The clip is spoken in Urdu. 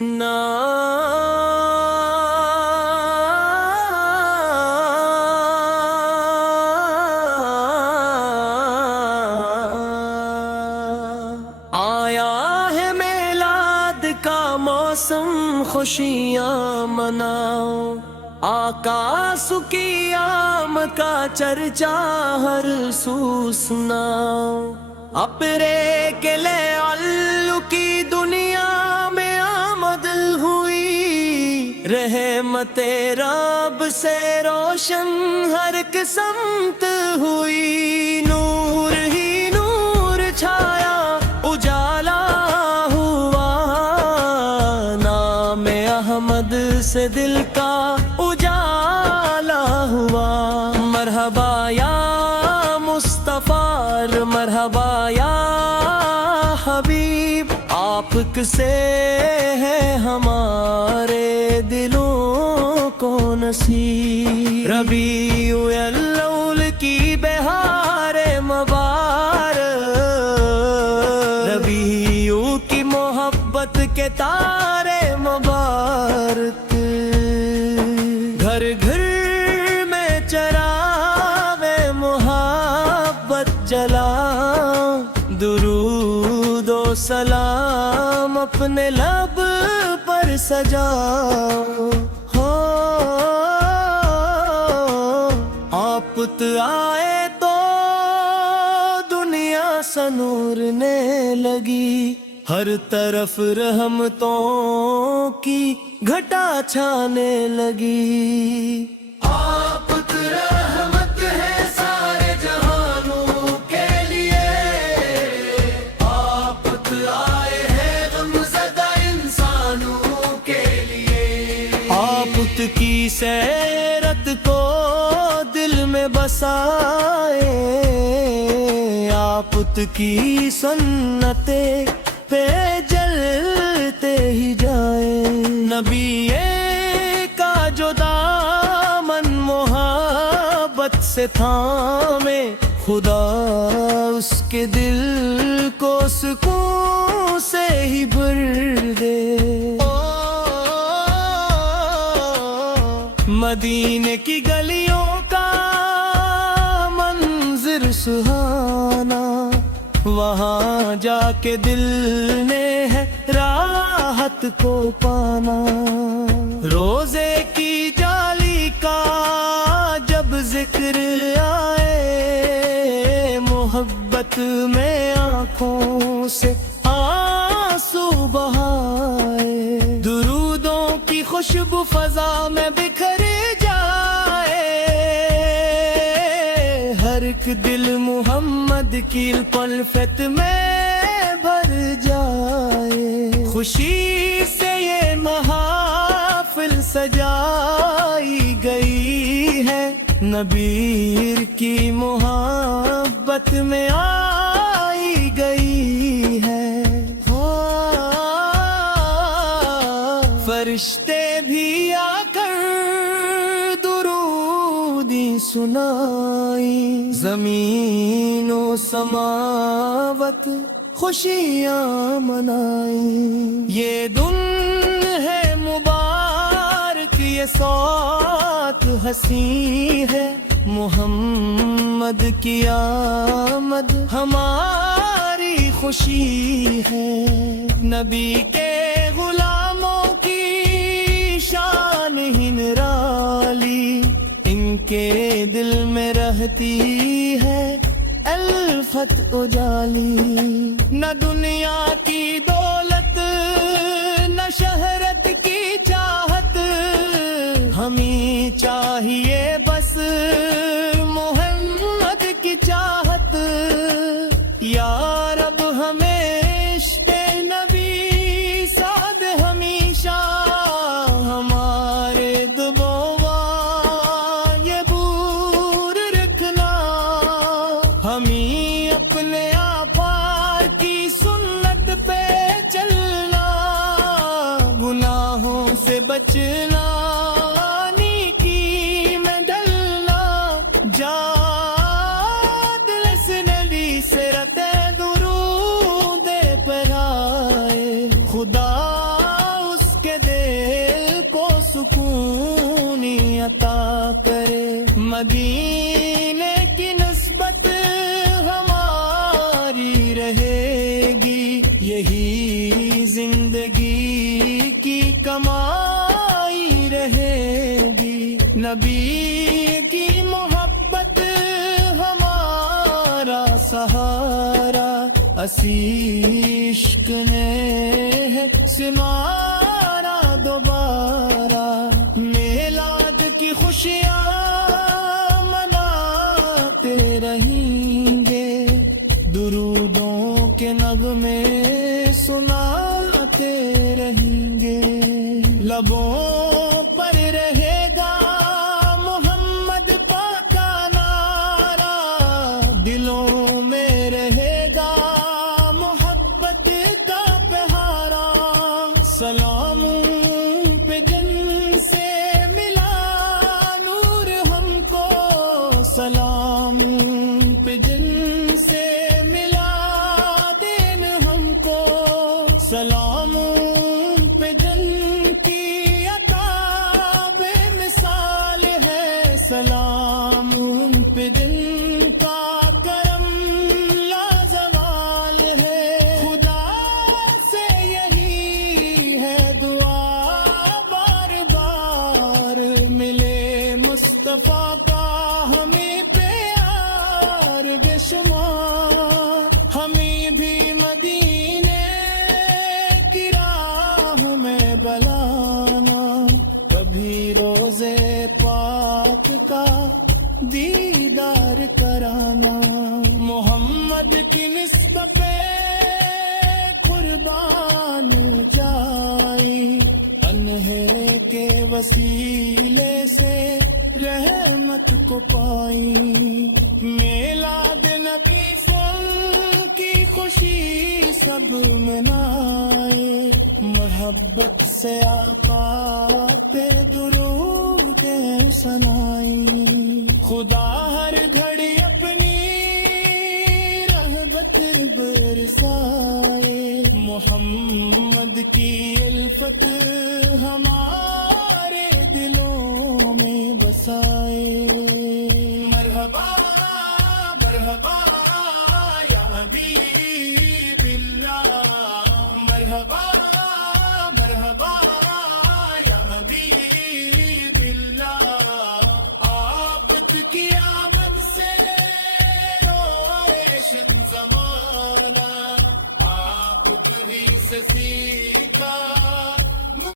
نا آیا ہے میلاد کا موسم، خوشیاں مناؤ، آقا کی آمد کا چرچا ہر سو سناؤ۔ اپرے کے لے علو کی دنیا میں آمد ہوئی، رحمت رب سے روشن ہر ایک سمت ہوئی۔ نور ہی نور چھایا، اجالا ہوا، نام احمد سے دل کا اجالا ہوا۔ مرحبا یا مصطفیٰ، مرحبا یا حبیب، آپ سے ہے ہمارے دلوں کو نصیب۔ ربیع الاول کی بہار مبارک، ربیع کی محبت کے تارے مبارک، گھر گھر میں چراغ محبت جلا، درود و سلام اپنے لب پر سجاؤ۔ ہو آپ آئے تو دنیا سنورنے لگی، ہر طرف رحمتوں کی گھٹا چھانے لگی۔ آپ رحمت ہے سارے جہانوں کے لیے، آپ آئے ہیں غمزدہ انسانوں کے لیے۔ آپ کی سیرت کو دل میں بسائے، آپ کی سنتیں پہ جلتے ہی جائے۔ نبی کا جو دامن محبت سے تھامے، خدا اس کے دل کو سکون سے ہی بھر دے۔ مدینے کی گلیوں کا منظر سہانا، وہاں جا کے دل نے ہے راحت کو پانا۔ روزے کی جالی کا جب ذکر آئے، محبت میں آنکھوں سے آنسو بہائے۔ درودوں کی خوشبو فضا میں بکھر جائے، ہر ایک دل محمد کی الفت میں بھر جائے۔ خوشی سے یہ محافل سجائی گئی ہے، نبی کی محبت میں آئی گئی ہے۔ فرشتے بھی آ کر درودی سنائی، زمین و سماوت خوشیاں منائی۔ یہ دن ہے مبارک، یہ سوت حسین ہے، محمد کی آمد ہماری خوشی ہے۔ نبی کے غلاموں کی شان ہی نرالی، ان کے دل میں رہتی ہے الفت اجالی۔ نہ دنیا کی دولت، نہ شہرت کی چاہت، ہمیں چاہیے بس محمد کی چاہت۔ یا رب ہمیں عشق نبی ساتھ ہمیشہ، ہمارے دبوا یہ بور رکھنا، ہمیں اپنے آقا کی سنت پہ چلنا، گناہوں سے بچنا، نیکی میں ڈلنا، جاد لسن لی سرت درود پر آئے، خدا اس عطا کرے. مدینے کی نسبت ہماری رہے گی, یہی زندگی کی کمائی رہے گی. نبی کی محبت ہمارا سہارا, اسی عشق نے ہے سنوارا دوبارہ. میلاد کی خوشیاں مناتے رہیں گے, درودوں کے نغمے سناتے رہیں گے. لبوں پر رہے گا محمد پاک کا نعرہ, دلوں میں رہے گا محبت کا پہارا. سلام پہ جن سے ملا نور ہم کو, سلام پہ جن سے ملا دین ہم کو. سلام پہ جن کی عطا بے مثال ہے, سلام پہ جن کا کرم لازوال ہے. خدا سے یہی ہے دعا بار بار, ملے مصطفیٰ کا ہمیں پیار بے شمار. ہمیں بھی مدینے کی راہ میں بلانا, کبھی روزے پاک کا دیدار کرانا. محمد کی نسبت پہ قربان جائی, انہے کے وسیلے سے رحمت کو پائی. میلاد نبی سن کی خوشی سب منائے, محبت سے آقا پہ درود سنائی. خدا ہر گھڑی اپنی رحمت برسائے, محمد کی الفت ہمارے دلوں میں بسائے. مرحبا مرحبا